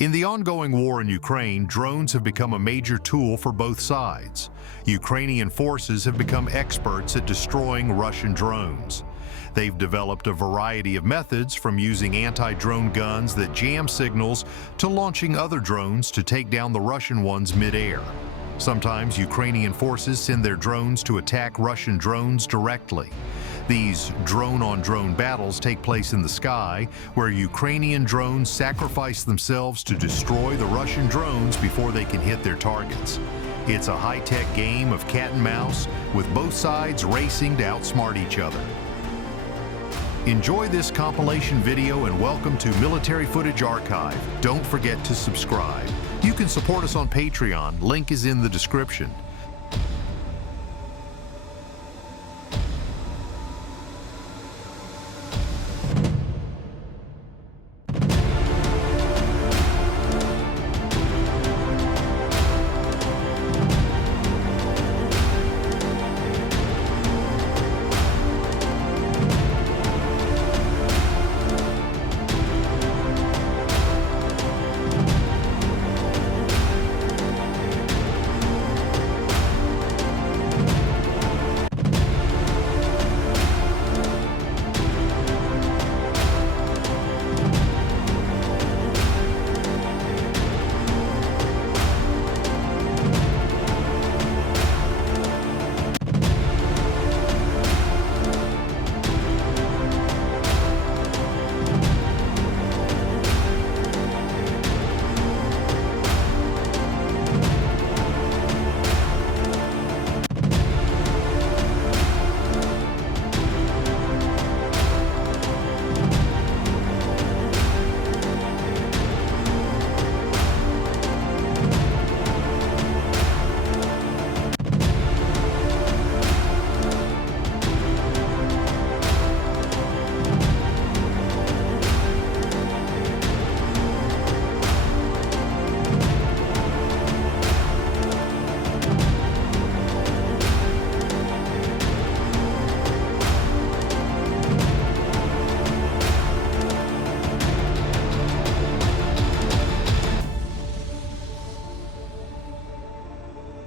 In the ongoing war in Ukraine, drones have become a major tool for both sides. Ukrainian forces have become experts at destroying Russian drones. They've developed a variety of methods, from using anti-drone guns that jam signals to launching other drones to take down the Russian ones mid-air. Sometimes Ukrainian forces send their drones to attack Russian drones directly. These drone-on-drone battles take place in the sky, where Ukrainian drones sacrifice themselves to destroy the Russian drones before they can hit their targets. It's a high-tech game of cat and mouse, with both sides racing to outsmart each other. Enjoy this compilation video and welcome to Military Footage Archive. Don't forget to subscribe. You can support us on Patreon. Link is in the description.